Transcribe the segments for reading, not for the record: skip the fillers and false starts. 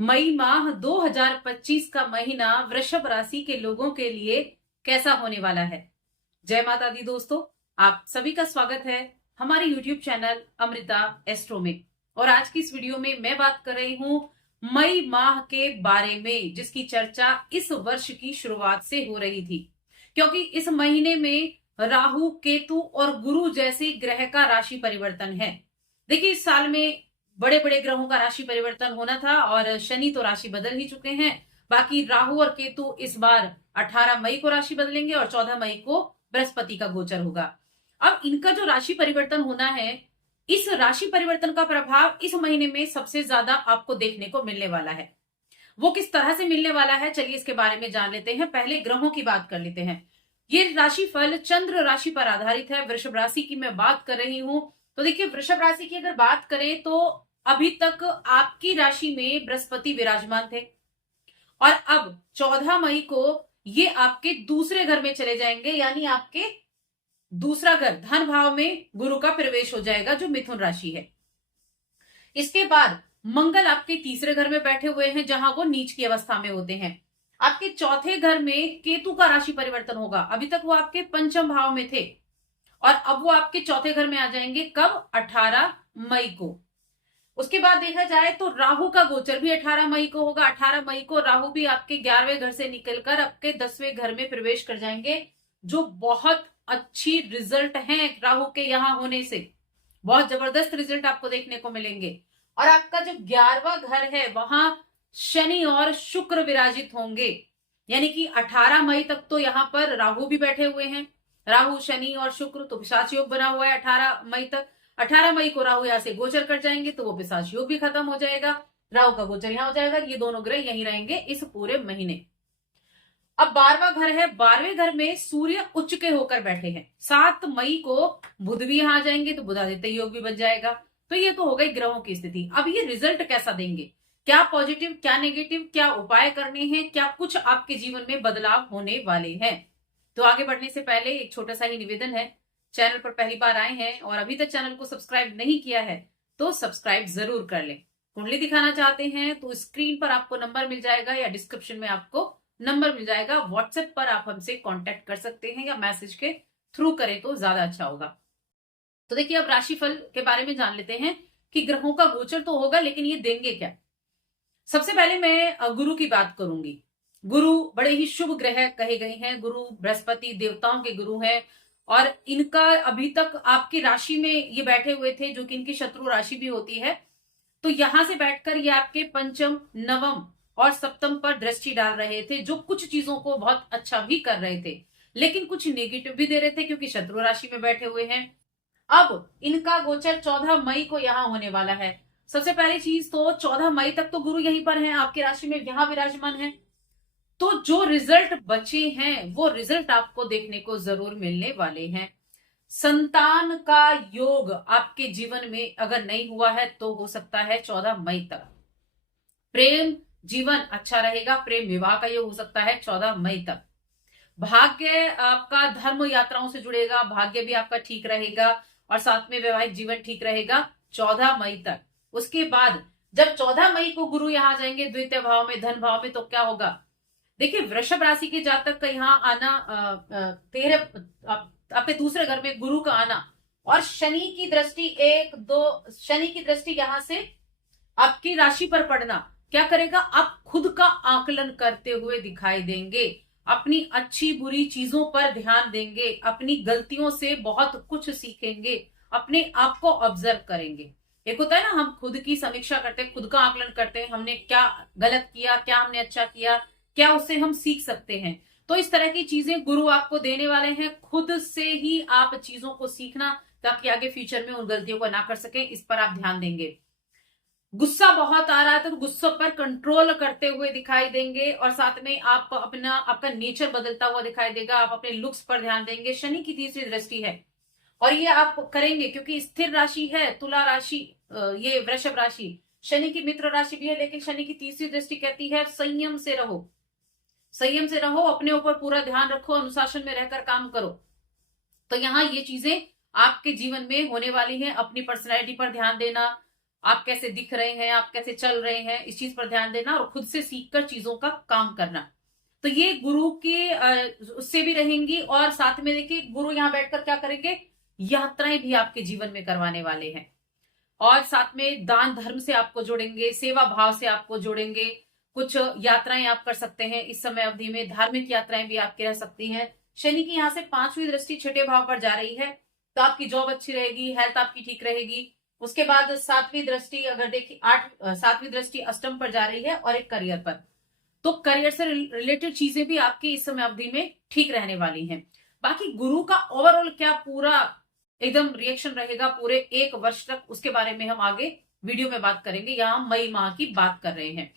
मई माह 2025 का महीना वृषभ राशि के लोगों के लिए कैसा होने वाला है। जय माता दी दोस्तों, आप सभी का स्वागत है हमारे यूट्यूब चैनल अमृता एस्ट्रो में। और आज की इस वीडियो में मैं बात कर रही हूं मई माह के बारे में, जिसकी चर्चा इस वर्ष की शुरुआत से हो रही थी, क्योंकि इस महीने में राहु, केतु और गुरु जैसे ग्रह का राशि परिवर्तन है। देखिए, इस साल में बड़े बड़े ग्रहों का राशि परिवर्तन होना था और शनि तो राशि बदल ही चुके हैं। बाकी राहु और केतु इस बार 18 मई को राशि बदलेंगे और 14 मई को बृहस्पति का गोचर होगा। अब इनका जो राशि परिवर्तन होना है, इस राशि परिवर्तन का प्रभाव इस महीने में सबसे ज्यादा आपको देखने को मिलने वाला है। वो किस तरह से मिलने वाला है, चलिए इसके बारे में जान लेते हैं। पहले ग्रहों की बात कर लेते हैं। ये राशि फल चंद्र राशि पर आधारित है। वृषभ राशि की मैं बात कर रही हूं। तो देखिए, वृषभ राशि की अगर बात करें तो अभी तक आपकी राशि में बृहस्पति विराजमान थे और अब 14 मई को ये आपके दूसरे घर में चले जाएंगे, यानी आपके दूसरा घर धन भाव में गुरु का प्रवेश हो जाएगा, जो मिथुन राशि है। इसके बाद मंगल आपके तीसरे घर में बैठे हुए हैं, जहां वो नीच की अवस्था में होते हैं। आपके चौथे घर में केतु का राशि परिवर्तन होगा। अभी तक वो आपके पंचम भाव में थे और अब वो आपके चौथे घर में आ जाएंगे। कब? 18 मई को। उसके बाद देखा जाए तो राहु का गोचर भी 18 मई को होगा। 18 मई को राहु भी आपके 11वें घर से निकलकर आपके 10वें घर में प्रवेश कर जाएंगे, जो बहुत अच्छी रिजल्ट है राहु के यहां होने से। बहुत जबरदस्त रिजल्ट आपको देखने को मिलेंगे। और आपका जो 11वां घर है, वहां शनि और शुक्र विराजित होंगे, यानी कि 18 मई तक तो यहां पर राहु भी बैठे हुए हैं। राहु, शनि और शुक्र, तो पिशाच योग बना हुआ है 18 मई तक। 18 मई को राहु यहां से गोचर कर जाएंगे तो वो पिशाच योग भी खत्म हो जाएगा। राहु का गोचर यहां हो जाएगा। ये दोनों ग्रह यहीं रहेंगे इस पूरे महीने। अब 12वां घर है। 12वें घर में सूर्य उच्च के होकर बैठे हैं। 7 मई को बुध भी यहां आ जाएंगे तो बुधादित्य योग भी बन जाएगा। तो ये तो हो गई ग्रहों की स्थिति। अब ये रिजल्ट कैसा देंगे, क्या पॉजिटिव, क्या नेगेटिव, क्या उपाय करने हैं, क्या कुछ आपके जीवन में बदलाव होने वाले हैं। तो आगे बढ़ने से पहले एक छोटा सा ही निवेदन है। चैनल पर पहली बार आए हैं और अभी तक चैनल को सब्सक्राइब नहीं किया है तो सब्सक्राइब जरूर कर लें। कुंडली दिखाना चाहते हैं तो स्क्रीन पर आपको नंबर मिल जाएगा या डिस्क्रिप्शन में आपको नंबर मिल जाएगा। व्हाट्सएप पर आप हमसे कांटेक्ट कर सकते हैं या मैसेज के थ्रू करें तो ज्यादा अच्छा होगा। तो देखिए, अब राशिफल के बारे में जान लेते हैं कि ग्रहों का गोचर तो होगा, लेकिन ये देंगे क्या। सबसे पहले मैं गुरु की बात करूंगी। गुरु बड़े ही शुभ ग्रह कहे गए हैं। गुरु बृहस्पति देवताओं के गुरु हैं और इनका अभी तक आपकी राशि में ये बैठे हुए थे, जो कि इनकी शत्रु राशि भी होती है। तो यहां से बैठकर ये आपके पंचम, नवम और सप्तम पर दृष्टि डाल रहे थे, जो कुछ चीजों को बहुत अच्छा भी कर रहे थे, लेकिन कुछ नेगेटिव भी दे रहे थे, क्योंकि शत्रु राशि में बैठे हुए हैं। अब इनका गोचर 14 मई को यहां होने वाला है। सबसे पहली चीज तो 14 मई तक तो गुरु यहीं पर हैं, आपकी राशि में यहां विराजमान है। तो जो रिजल्ट बचे हैं वो रिजल्ट आपको देखने को जरूर मिलने वाले हैं। संतान का योग आपके जीवन में अगर नहीं हुआ है तो हो सकता है 14 मई तक। प्रेम जीवन अच्छा रहेगा, प्रेम विवाह का योग हो सकता है 14 मई तक। भाग्य आपका धर्म यात्राओं से जुड़ेगा, भाग्य भी आपका ठीक रहेगा और साथ में वैवाहिक जीवन ठीक रहेगा 14 मई तक। उसके बाद जब 14 मई को गुरु यहां आ जाएंगे द्वितीय भाव में, धन भाव में, तो क्या होगा। देखिए, वृषभ राशि के जातक का यहाँ आना, आपके दूसरे घर में गुरु का आना और शनि की दृष्टि, शनि की दृष्टि यहां से आपकी राशि पर पड़ना क्या करेगा, आप खुद का आकलन करते हुए दिखाई देंगे। अपनी अच्छी बुरी चीजों पर ध्यान देंगे, अपनी गलतियों से बहुत कुछ सीखेंगे, अपने आप को ऑब्जर्व करेंगे। एक होता है ना, हम खुद की समीक्षा करते हैं, खुद का आकलन करते हैं, हमने क्या गलत किया, क्या हमने अच्छा किया, क्या उससे हम सीख सकते हैं। तो इस तरह की चीजें गुरु आपको देने वाले हैं। खुद से ही आप चीजों को सीखना, ताकि आगे फ्यूचर में उन गलतियों को ना कर सके, इस पर आप ध्यान देंगे। गुस्सा बहुत आ रहा है तो गुस्से पर कंट्रोल करते हुए दिखाई देंगे और साथ में आपका नेचर बदलता हुआ दिखाई देगा। आप अपने लुक्स पर ध्यान देंगे। शनि की तीसरी दृष्टि है और ये आप करेंगे क्योंकि स्थिर राशि है तुला राशि, ये वृषभ राशि शनि की मित्र राशि भी है, लेकिन शनि की तीसरी दृष्टि कहती है संयम से रहो, संयम से रहो, अपने ऊपर पूरा ध्यान रखो, अनुशासन में रहकर काम करो। तो यहाँ ये चीजें आपके जीवन में होने वाली हैं। अपनी पर्सनैलिटी पर ध्यान देना, आप कैसे दिख रहे हैं, आप कैसे चल रहे हैं, इस चीज पर ध्यान देना और खुद से सीखकर चीजों का काम करना। तो ये गुरु के उससे भी रहेंगी। और साथ में देखिए गुरु यहाँ बैठकर क्या करेंगे, यात्राएं भी आपके जीवन में करवाने वाले हैं। और साथ में दान धर्म से आपको जोड़ेंगे, सेवा भाव से आपको जोड़ेंगे। कुछ यात्राएं आप कर सकते हैं इस समय अवधि में, धार्मिक यात्राएं भी आपकी रह सकती हैं। शनि की यहाँ से 5वीं दृष्टि छठे भाव पर जा रही है, तो आपकी जॉब अच्छी रहेगी, हेल्थ आपकी ठीक रहेगी। उसके बाद 7वीं दृष्टि अगर देखिए 7वीं दृष्टि अष्टम पर जा रही है और एक करियर पर, तो करियर से रिलेटेड चीजें भी आपकी इस समय अवधि में ठीक रहने वाली हैं। बाकी गुरु का ओवरऑल क्या पूरा एकदम रिएक्शन रहेगा पूरे 1 वर्ष तक, उसके बारे में हम आगे वीडियो में बात करेंगे। यहां मई माह की बात कर रहे हैं।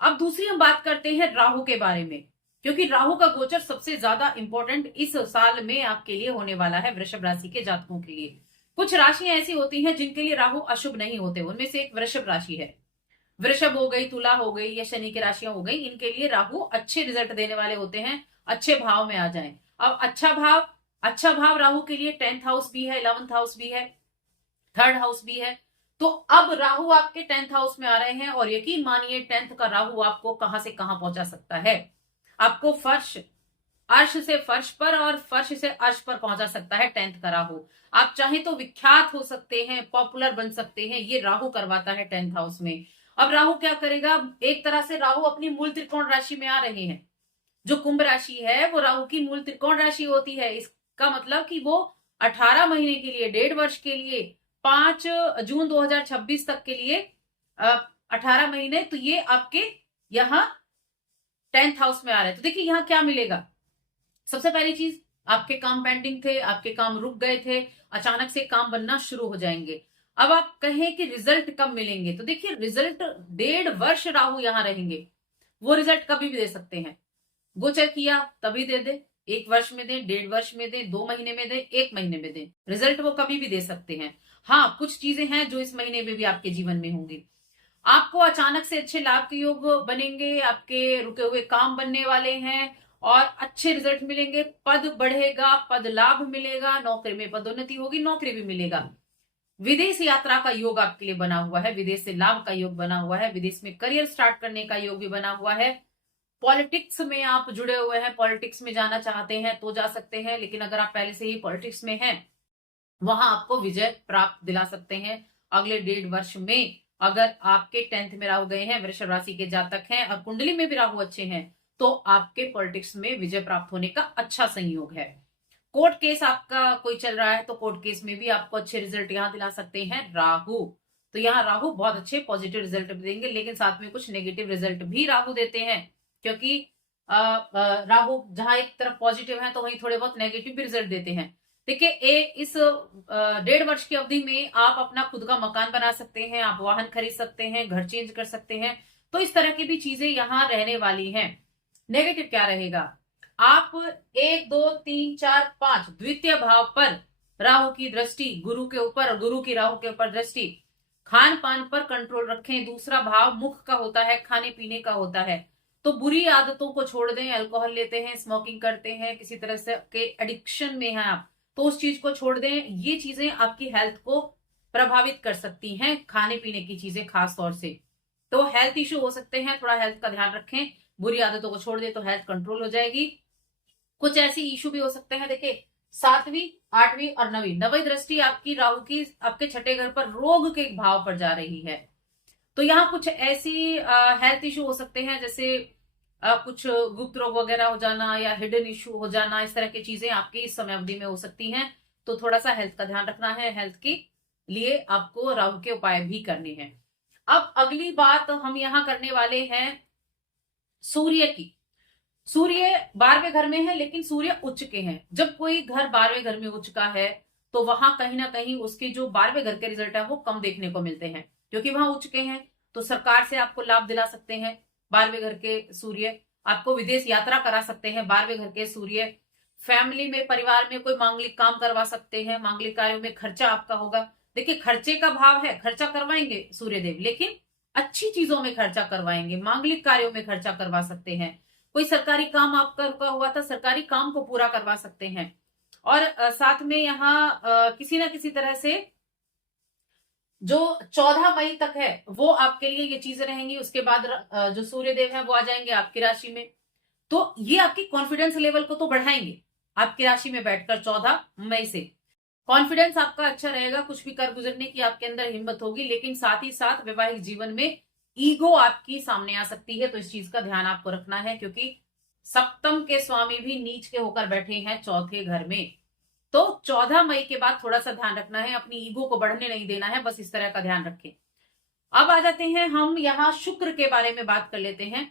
अब दूसरी हम बात करते हैं राहु के बारे में, क्योंकि राहु का गोचर सबसे ज्यादा इंपॉर्टेंट इस साल में आपके लिए होने वाला है वृषभ राशि के जातकों के लिए। कुछ राशियां ऐसी होती हैं जिनके लिए राहु अशुभ नहीं होते, उनमें से एक वृषभ राशि है। वृषभ हो गई, तुला हो गई या शनि की राशियां हो गई, इनके लिए राहु अच्छे रिजल्ट देने वाले होते हैं, अच्छे भाव में आ जाएं। अब अच्छा भाव राहु के लिए 10th हाउस भी है, 11th हाउस भी है, 3rd हाउस भी है। तो अब राहु आपके 10th हाउस में आ रहे हैं और यकीन मानिए 10th का राहु आपको कहां से कहां पहुंचा सकता है। आपको अर्श से फर्श पर और फर्श से अर्श पर पहुंचा सकता है 10th का राहु। आप चाहे तो विख्यात हो सकते हैं, पॉपुलर बन सकते हैं, ये राहु करवाता है 10th हाउस में। अब राहु क्या करेगा, एक तरह से राहु अपनी मूल त्रिकोण राशि में आ रहे हैं। जो कुंभ राशि है वो राहु की मूल त्रिकोण राशि होती है। इसका मतलब कि वो 18 महीने के लिए, 1.5 वर्ष के लिए, 5 जून 2026 तक के लिए 18 महीने, तो ये आपके यहाँ 10th हाउस में आ रहे हैं। तो देखिए यहाँ क्या मिलेगा, सबसे पहली चीज, आपके काम पेंडिंग थे, आपके काम रुक गए थे, अचानक से काम बनना शुरू हो जाएंगे। अब आप कहें कि रिजल्ट कब मिलेंगे, तो देखिए रिजल्ट 1.5 वर्ष राहु यहां रहेंगे, वो रिजल्ट कभी भी दे सकते हैं। गोचर किया तभी दे दे, 1 वर्ष में दे, 1.5 वर्ष में दे, 2 महीने में दे, 1 महीने में दे, रिजल्ट वो कभी भी दे सकते हैं। हाँ, कुछ चीजें हैं जो इस महीने में भी आपके जीवन में होंगी। आपको अचानक से अच्छे लाभ के योग बनेंगे, आपके रुके हुए काम बनने वाले हैं और अच्छे रिजल्ट मिलेंगे, पद बढ़ेगा, पद लाभ मिलेगा, नौकरी में पदोन्नति होगी, नौकरी भी मिलेगा। विदेश यात्रा का योग आपके लिए बना हुआ है, विदेश से लाभ का योग बना हुआ है, विदेश में करियर स्टार्ट करने का योग भी बना हुआ है। पॉलिटिक्स में आप जुड़े हुए हैं, पॉलिटिक्स में जाना चाहते हैं तो जा सकते हैं, लेकिन अगर आप पहले से ही पॉलिटिक्स में हैं, वहां आपको विजय प्राप्त दिला सकते हैं अगले 1.5 वर्ष में। अगर आपके 10th में राहु गए हैं, वृषभ राशि के जातक हैं और कुंडली में भी राहु अच्छे हैं, तो आपके पॉलिटिक्स में विजय प्राप्त होने का अच्छा संयोग है। कोर्ट केस आपका कोई चल रहा है तो कोर्ट केस में भी आपको अच्छे रिजल्ट यहाँ दिला सकते हैं राहु। तो यहाँ राहु बहुत अच्छे पॉजिटिव रिजल्ट देंगे, लेकिन साथ में कुछ नेगेटिव रिजल्ट भी राहु देते हैं, क्योंकि राहु जहां एक तरफ पॉजिटिव है तो वहीं थोड़े बहुत नेगेटिव भी रिजल्ट देते हैं। देखिए इस 1.5 वर्ष की अवधि में आप अपना खुद का मकान बना सकते हैं, आप वाहन खरीद सकते हैं, घर चेंज कर सकते हैं, तो इस तरह की भी चीजें यहाँ रहने वाली हैं। नेगेटिव क्या रहेगा, आप 1 2 3 4 5 द्वितीय भाव पर राहु की दृष्टि, गुरु के ऊपर, गुरु की राहु के ऊपर दृष्टि, खान पान पर कंट्रोल रखें। दूसरा भाव मुख का होता है, खाने पीने का होता है, तो बुरी आदतों को छोड़ दें। अल्कोहल लेते हैं, स्मोकिंग करते हैं, किसी तरह से के एडिक्शन में हैं आप, तो उस चीज को छोड़ दें। ये चीजें आपकी हेल्थ को प्रभावित कर सकती हैं, खाने पीने की चीजें खास तौर से, तो हेल्थ इश्यू हो सकते हैं, थोड़ा हेल्थ का ध्यान रखें। बुरी आदतों को छोड़ दें तो हेल्थ कंट्रोल हो जाएगी। कुछ ऐसी इशू भी हो सकते हैं, देखिए 7वीं 8वीं और 9वीं दृष्टि आपकी राहु की आपके छठे घर पर रोग के भाव पर जा रही है, तो यहाँ कुछ ऐसी हेल्थ इशू हो सकते हैं, जैसे कुछ गुप्त रोग वगैरह हो जाना या हिडन इशू हो जाना, इस तरह की चीजें आपकी इस समय अवधि में हो सकती हैं। तो थोड़ा सा हेल्थ का ध्यान रखना है, हेल्थ के लिए आपको राहु के उपाय भी करने हैं। अब अगली बात हम यहाँ करने वाले हैं सूर्य की। सूर्य 12वें घर में है, लेकिन सूर्य उच्च के हैं। जब कोई घर 12वें घर में उच्च का है तो वहां कहीं ना कहीं उसके जो 12वें घर के रिजल्ट है वो कम देखने को मिलते हैं, क्योंकि वहां उच्च के हैं। तो सरकार से आपको लाभ दिला सकते हैं 12वें घर के सूर्य, आपको विदेश यात्रा करा सकते हैं 12वें घर के सूर्य, फैमिली में, परिवार में कोई मांगलिक काम करवा सकते हैं, मांगलिक कार्यों में खर्चा आपका होगा। देखिए खर्चे का भाव है, खर्चा करवाएंगे सूर्यदेव, लेकिन अच्छी चीजों में खर्चा करवाएंगे, मांगलिक कार्यों में खर्चा करवा सकते हैं। कोई सरकारी काम आपका रुका हुआ था, सरकारी काम को पूरा करवा सकते हैं। और साथ में यहाँ किसी ना किसी तरह से जो 14 मई तक है वो आपके लिए ये चीजें रहेंगी। उसके बाद जो सूर्य देव है वो आ जाएंगे आपकी राशि में, तो ये आपकी कॉन्फिडेंस लेवल को तो बढ़ाएंगे आपकी राशि में बैठकर 14 मई से। कॉन्फिडेंस आपका अच्छा रहेगा, कुछ भी कर गुजरने की आपके अंदर हिम्मत होगी, लेकिन साथ ही साथ वैवाहिक जीवन में ईगो आपकी सामने आ सकती है, तो इस चीज का ध्यान आपको रखना है, क्योंकि सप्तम के स्वामी भी नीच के होकर बैठे हैं चौथे घर में। तो 14 मई के बाद थोड़ा सा ध्यान रखना है, अपनी ईगो को बढ़ने नहीं देना है, बस इस तरह का ध्यान रखें। अब आ जाते हैं हम यहाँ शुक्र के बारे में बात कर लेते हैं।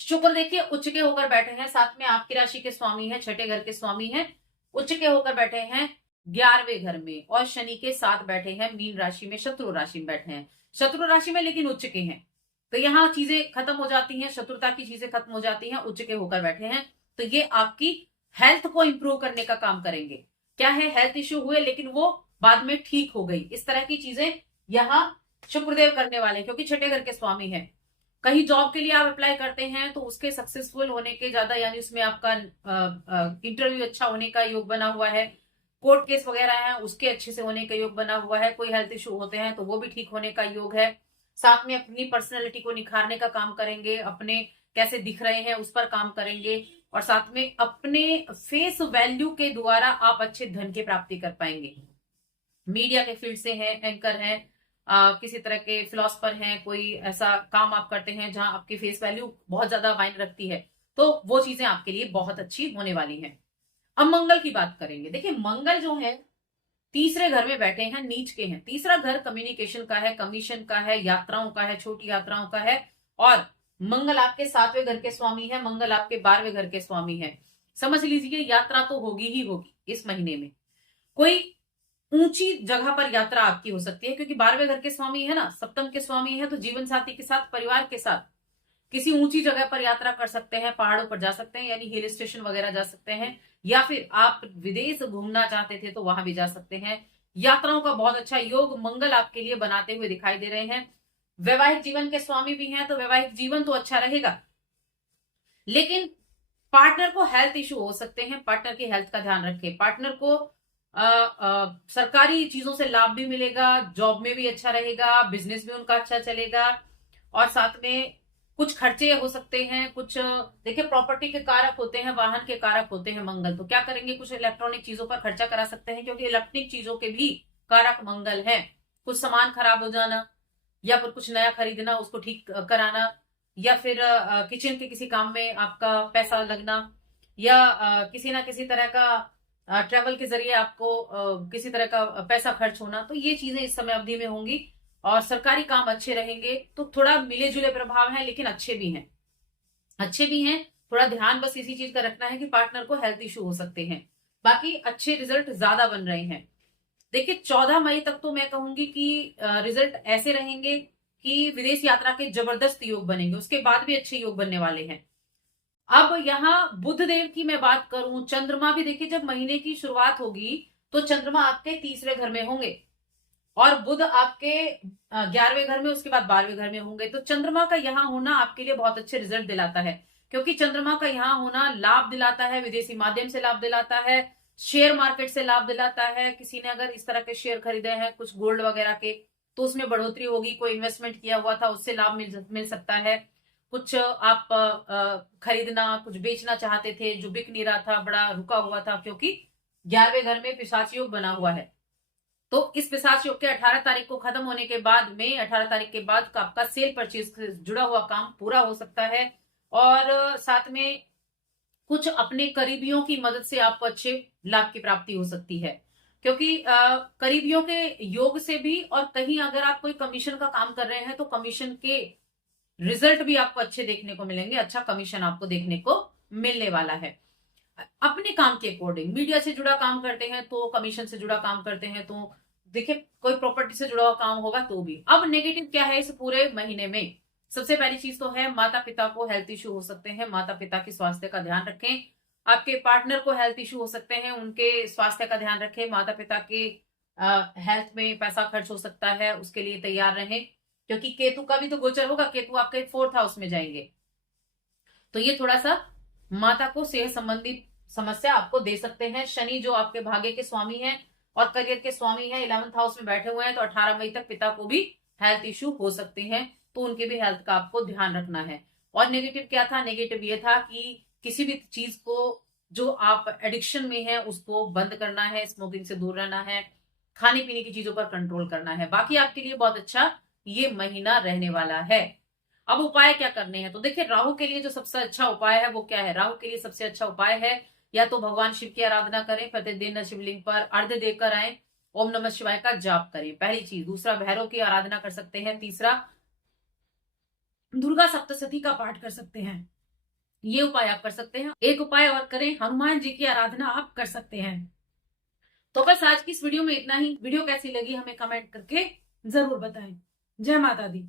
शुक्र देखिए उच्च के होकर बैठे हैं, साथ में आपकी राशि के स्वामी है, छठे घर के स्वामी है, उच्च के होकर बैठे हैं 11वें घर में, और शनि के साथ बैठे हैं मीन राशि में, शत्रु राशि में बैठे हैं, शत्रु राशि में लेकिन उच्च के हैं। तो यहाँ चीजें खत्म हो जाती हैं, शत्रुता की चीजें खत्म हो जाती हैं, उच्च के होकर बैठे हैं, तो ये आपकी हेल्थ को इंप्रूव करने का काम करेंगे। क्या है, हेल्थ इश्यू हुए लेकिन वो बाद में ठीक हो गई, इस तरह की चीजें यहाँ शुक्रदेव करने वाले हैं, क्योंकि छठे घर के स्वामी हैं। कहीं जॉब के लिए आप अप्लाई करते हैं तो उसके सक्सेसफुल होने के ज्यादा, यानी उसमें आपका इंटरव्यू अच्छा होने का योग बना हुआ है, कोर्ट केस वगैरह है उसके अच्छे से होने का योग बना हुआ है, कोई हेल्थ इश्यू होते हैं तो वो भी ठीक होने का योग है। साथ में अपनी पर्सनैलिटी को निखारने का काम करेंगे, अपने कैसे दिख रहे हैं उस पर काम करेंगे, और साथ में अपने फेस वैल्यू के द्वारा आप अच्छे धन की प्राप्ति कर पाएंगे। मीडिया के फील्ड से हैं, एंकर हैं, किसी तरह के फिलोसफर हैं, कोई ऐसा काम आप करते हैं जहां आपकी फेस वैल्यू बहुत ज्यादा मायने रखती है, तो वो चीजें आपके लिए बहुत अच्छी होने वाली हैं। अब मंगल की बात करेंगे। देखिए मंगल जो है तीसरे घर में बैठे हैं, नीच के हैं। तीसरा घर कम्युनिकेशन का है, कमीशन का है, यात्राओं का है, छोटी यात्राओं का है, और मंगल आपके 7वें घर के स्वामी है, मंगल आपके 12वें घर के स्वामी है। समझ लीजिए यात्रा तो होगी ही होगी इस महीने में, कोई ऊंची जगह पर यात्रा आपकी हो सकती है, क्योंकि 12वें घर के स्वामी है ना, सप्तम के स्वामी है, तो जीवन साथी के साथ, परिवार के साथ किसी ऊंची जगह पर यात्रा कर सकते हैं, पहाड़ों पर जा सकते हैं, यानी हिल स्टेशन वगैरह जा सकते हैं, या फिर आप विदेश घूमना चाहते थे तो वहां भी जा सकते हैं। यात्राओं का बहुत अच्छा योग मंगल आपके लिए बनाते हुए दिखाई दे रहे हैं। वैवाहिक जीवन के स्वामी भी हैं, तो वैवाहिक जीवन तो अच्छा रहेगा, लेकिन पार्टनर को हेल्थ इश्यू हो सकते हैं, पार्टनर की हेल्थ का ध्यान रखें। पार्टनर को सरकारी चीजों से लाभ भी मिलेगा, जॉब में भी अच्छा रहेगा, बिजनेस भी उनका अच्छा चलेगा, और साथ में कुछ खर्चे हो सकते हैं, कुछ देखिए प्रॉपर्टी के कारक होते हैं, वाहन के कारक होते हैं मंगल, तो क्या करेंगे, कुछ इलेक्ट्रॉनिक चीजों पर खर्चा करा सकते हैं, क्योंकि इलेक्ट्रॉनिक चीजों के भी कारक मंगल है। कुछ सामान खराब हो जाना, या फिर कुछ नया खरीदना, उसको ठीक कराना, या फिर किचन के किसी काम में आपका पैसा लगना, या किसी ना किसी तरह का ट्रेवल के जरिए आपको किसी तरह का पैसा खर्च होना, तो ये चीजें इस समय अवधि में होंगी। और सरकारी काम अच्छे रहेंगे, तो थोड़ा मिले जुले प्रभाव है लेकिन अच्छे भी हैं, अच्छे भी हैं। थोड़ा ध्यान बस इसी चीज का रखना है कि पार्टनर को हेल्थ इश्यू हो सकते हैं, बाकी अच्छे रिजल्ट ज्यादा बन रहे हैं। देखिए 14 मई तक तो मैं कहूंगी कि रिजल्ट ऐसे रहेंगे कि विदेश यात्रा के जबरदस्त योग बनेंगे, उसके बाद भी अच्छे योग बनने वाले हैं। अब यहाँ बुध देव की मैं बात करूं, चंद्रमा भी देखिए जब महीने की शुरुआत होगी तो चंद्रमा आपके तीसरे घर में होंगे, और बुध आपके 11वें घर में, उसके बाद 12वें घर में होंगे। तो चंद्रमा का यहाँ होना आपके लिए बहुत अच्छे रिजल्ट दिलाता है, क्योंकि चंद्रमा का यहाँ होना लाभ दिलाता है, विदेशी माध्यम से लाभ दिलाता है, शेयर मार्केट से लाभ दिलाता है। किसी ने अगर इस तरह के शेयर खरीदे हैं कुछ गोल्ड वगैरह के, तो उसमें बढ़ोतरी होगी, कोई इन्वेस्टमेंट किया हुआ था उससे लाभ मिल सकता है। कुछ आप खरीदना, कुछ बेचना चाहते थे जो बिक नहीं रहा था, बड़ा रुका हुआ था, क्योंकि 11वें घर में पिशाच योग बना हुआ है। तो इस पिशाच योग के 18 तारीख को खत्म होने के बाद में, 18 तारीख के बाद का आपका सेल परचेज से जुड़ा हुआ काम पूरा हो सकता है, और साथ में कुछ अपने करीबियों की मदद से आपको अच्छे लाभ की प्राप्ति हो सकती है, क्योंकि करीबियों के योग से भी, और कहीं अगर आप कोई कमीशन का काम कर रहे हैं तो कमीशन के रिजल्ट भी आपको अच्छे देखने को मिलेंगे, अच्छा कमीशन आपको देखने को मिलने वाला है। अपने काम के अकॉर्डिंग मीडिया से जुड़ा काम करते हैं तो कमीशन से जुड़ा काम करते हैं, तो देखिए कोई प्रॉपर्टी से जुड़ा हुआ काम होगा तो भी। अब नेगेटिव क्या है इस पूरे महीने में, सबसे पहली चीज तो है माता पिता को हेल्थ इश्यू हो सकते हैं, माता पिता की स्वास्थ्य का ध्यान रखें। आपके पार्टनर को हेल्थ इश्यू हो सकते हैं, उनके स्वास्थ्य का ध्यान रखें। माता पिता के हेल्थ में पैसा खर्च हो सकता है, उसके लिए तैयार रहें, क्योंकि केतु का भी तो गोचर होगा, केतु आपके 4th हाउस में जाएंगे, तो ये थोड़ा सा माता को सेहत संबंधी समस्या आपको दे सकते हैं। शनि जो आपके भाग्य के स्वामी हैं और करियर के स्वामी है, 11th हाउस में बैठे हुए हैं, तो 18 मई तक पिता को भी हेल्थ इश्यू हो सकते हैं, तो उनके भी हेल्थ का आपको ध्यान रखना है। और नेगेटिव क्या था? नेगेटिव ये था कि किसी भी चीज को जो आप एडिक्शन में है उसको बंद करना है, स्मोकिंग से दूर रहना है, खाने पीने की चीजों पर कंट्रोल करना है। बाकी आपके लिए बहुत अच्छा ये महीना रहने वाला है। अब उपाय क्या करने हैं? तो देखिए, राहु के लिए जो सबसे अच्छा उपाय है वो क्या है? राहु के लिए सबसे अच्छा उपाय है या तो भगवान शिव की आराधना करें, प्रतिदिन शिवलिंग पर अर्घ्य देकर आए, ओम नमः शिवाय का जाप करें, पहली चीज। दूसरा, भैरव की आराधना कर सकते हैं। तीसरा, दुर्गा सप्तशती का पाठ कर सकते हैं। ये उपाय आप कर सकते हैं। एक उपाय और करें, हनुमान जी की आराधना आप कर सकते हैं। तो बस आज की इस वीडियो में इतना ही। वीडियो कैसी लगी हमें कमेंट करके जरूर बताएं। जय माता दी।